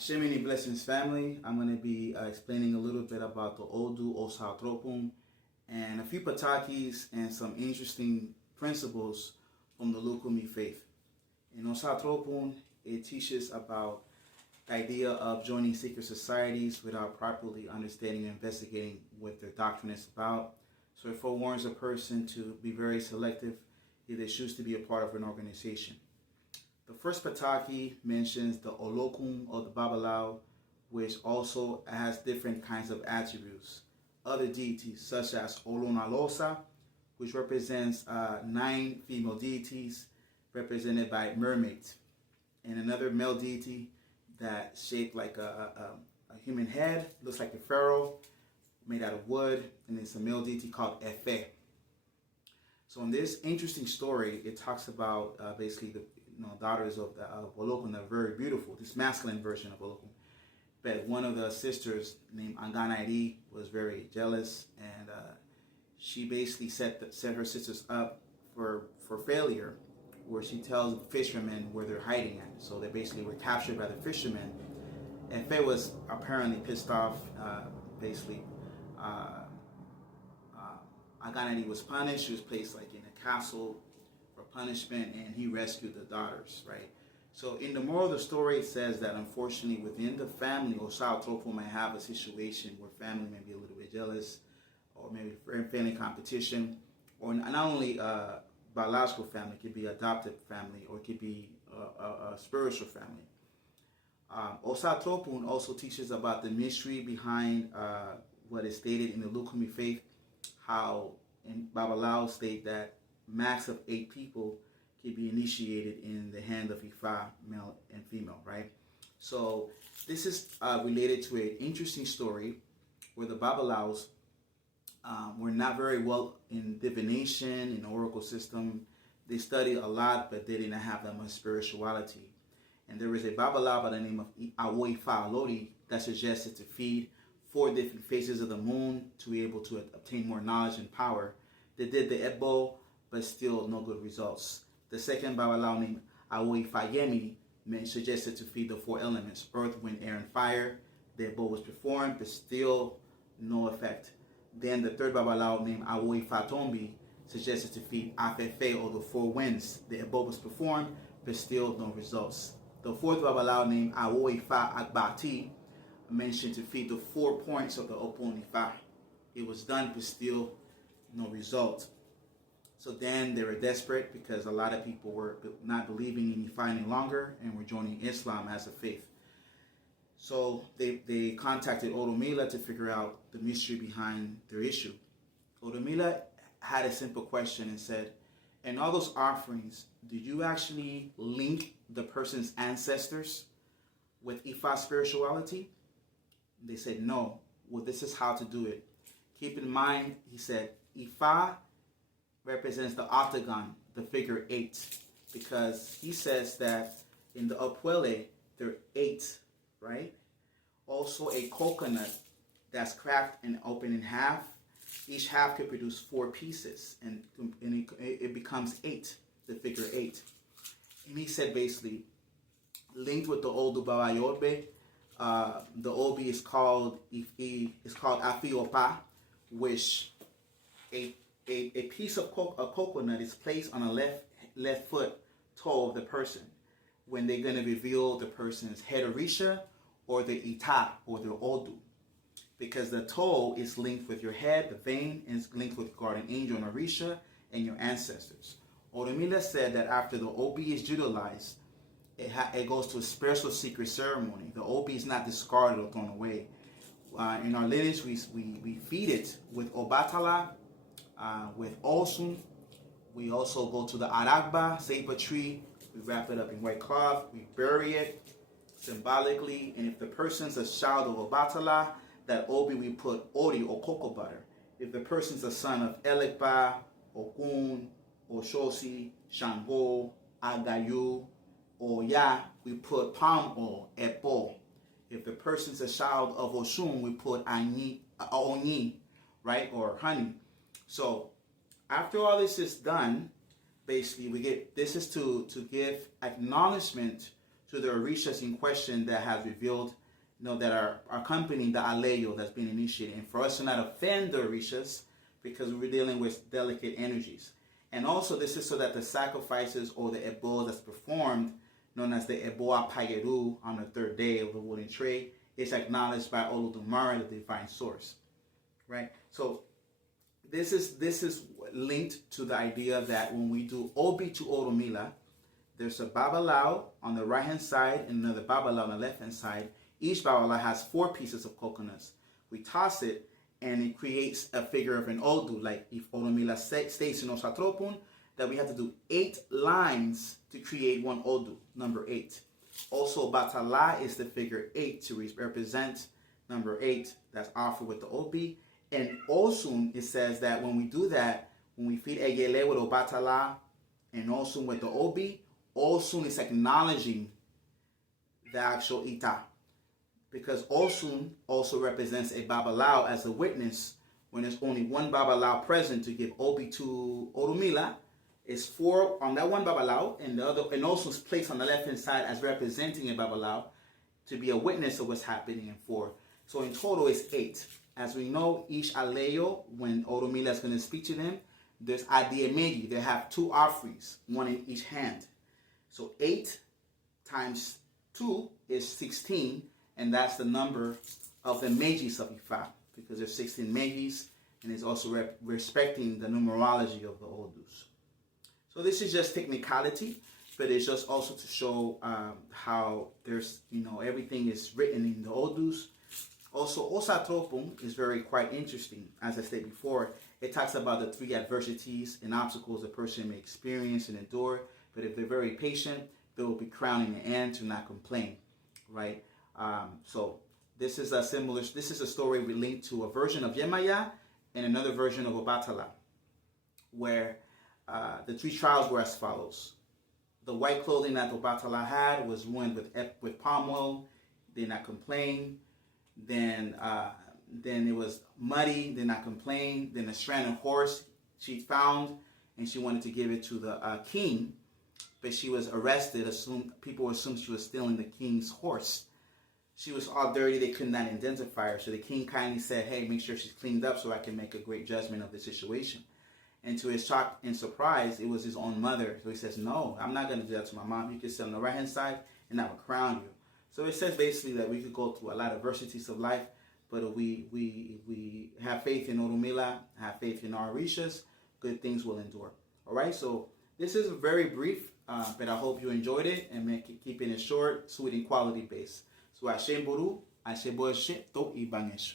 Shemini Blessings family, I'm going to be explaining a little bit about the Odu Osa Tropum and a few patakis and some interesting principles from the Lukumi faith. In Osa Tropum, it teaches about the idea of joining secret societies without properly understanding and investigating what their doctrine is about. So it forewarns a person to be very selective if they choose to be a part of an organization. The first Pataki mentions the Olokun or the Babalao, which also has different kinds of attributes. Other deities such as Olonalosa, which represents 9 female deities represented by mermaids, and another male deity that shaped like a human head, looks like a pharaoh, made out of wood, and it's a male deity called Efe. So in this interesting story, it talks about basically the daughters of Olokun are very beautiful, this masculine version of Olokun. But one of the sisters named Anganairi was very jealous, and she basically set her sisters up for failure, where she tells fishermen where they're hiding at. So they basically were captured by the fishermen. And Faye was apparently pissed off. Anganairi was punished. She was placed like in a castle for punishment, and he rescued the daughters, right? So in the moral of the story, it says that unfortunately within the family, Osao Tropo might have a situation where family may be a little bit jealous, or maybe family competition, or not only biological family, it could be adopted family, or it could be a spiritual family. Osa Tropun also teaches about the mystery behind what is stated in the Lukumi faith, how in Babalao state that max of 8 people can be initiated in the hand of Ifa, male and female, right? So this is related to an interesting story where the Babalaos were not very well in divination, in the oracle system. They studied a lot, but they didn't have that much spirituality. And there was a Babalao by the name of Awo Ifa Alori that suggested to feed 4 different phases of the moon to be able to obtain more knowledge and power. They did the Ebo, but still no good results. The second Babalao named Awo Ifa Yemi suggested to feed the 4 elements, earth, wind, air, and fire. The Ebo was performed, but still no effect. Then the third Babalao named Awo Ifa Tombi suggested to feed Afefe, or the 4 winds. The Ebo was performed, but still no results. The fourth Babalao named Awo Ifa Agbati mentioned to feed the 4 points of the Opon Ifa. It was done, but still no result. So then they were desperate because a lot of people were not believing in Ifa any longer and were joining Islam as a faith. So they contacted Oromila to figure out the mystery behind their issue. Oromila had a simple question and said, in all those offerings, did you actually link the person's ancestors with Ifa spirituality? They said no. Well, this is how to do it. Keep in mind, he said, Ifa represents the octagon, the figure 8, because he says that in the Apuele, there are 8, right? Also a coconut that's cracked and open in half. Each half could produce 4 pieces, and it becomes 8, the figure 8. And he said basically, linked with the Odu Babayorbe, the Obi is called Afiopa, which a piece of a coconut is placed on a left foot toe of the person when they're going to reveal the person's head Orisha or the Ita or the Odu, because the toe is linked with your head, the vein is linked with guardian angel and Orisha and your ancestors. Oromila said that after the Obi is utilized, it goes to a special secret ceremony. The Obi is not discarded or thrown away. In our lineage, we feed it with Obatala, with Osun. We also go to the Aragba, Seipa tree. We wrap it up in white cloth. We bury it symbolically. And if the person's a child of Obatala, that Obi we put Ori or cocoa butter. If the person's a son of Elekba, Okun, Oshosi, Shango, Agayu, or Ya, we put palm oil, Epo. If the person's a child of Oshun, we put Oni, right, or honey. So after all this is done, basically this is to give acknowledgement to the orishas in question that has revealed, that are accompanying the aleyo that's been initiated, and for us to not offend the orishas because we're dealing with delicate energies. And also, this is so that the sacrifices or the ebo that's performed, known as the ebo apayeru on the third day of the wooden tray, is acknowledged by Olodumare, the divine source, right? So this is linked to the idea that when we do Obi to Oromila, there's a Babalawo on the right-hand side and another Babalawo on the left-hand side. Each Babalawo has 4 pieces of coconuts. We toss it, and it creates a figure of an Odu. Like if Oromila states in Osatropun that we have to do 8 lines to create one Odu, number 8. Also, Batala is the figure 8 to represent number 8 that's offered with the Obi. And Osun, it says that when we do that, when we feed Egele with Obatala and Osun with the Obi, Osun is acknowledging the actual Ita. Because Osun also represents a Babalawo as a witness when there's only one Babalawo present to give Obi to Oromila. It's 4 on that one Babalawo, and the other, and also is placed on the left-hand side as representing a Babalawo to be a witness of what's happening in 4. So in total, it's 8. As we know, each aleyo, when Oromila is going to speak to them, there's Adiemeji. They have 2 offerings, 1 in each hand. So 8 times 2 is 16, and that's the number of the Mejis of Ifa, because there's 16 Mejis, and it's also respecting the numerology of the Odus. So this is just technicality, but it's just also to show how there's, everything is written in the Odus. Also, Osatropun is quite interesting. As I stated before, it talks about the 3 adversities and obstacles a person may experience and endure, but if they're very patient, they will be crowned in the end to not complain, right? So this is a story linked to a version of Yemaya and another version of Obatala, where the 3 trials were as follows. The white clothing that Obatala had was ruined with palm oil, did not complain. Then it was muddy, did not complain. Then a stranded horse she found, and she wanted to give it to the king, but she was arrested. People assumed she was stealing the king's horse. She was all dirty, they could not identify her. So the king kindly said, hey, make sure she's cleaned up so I can make a great judgment of the situation. And to his shock and surprise, it was his own mother. So he says, no, I'm not going to do that to my mom. You can sit on the right-hand side and I will crown you. So it says basically that we could go through a lot of adversities of life, but we have faith in Oromila, have faith in our Orishas, good things will endure. All right, so this is very brief, but I hope you enjoyed it and keeping it short, sweet, and quality based. So Ashe Buru, Ashe Boeshe, To Ibangesh.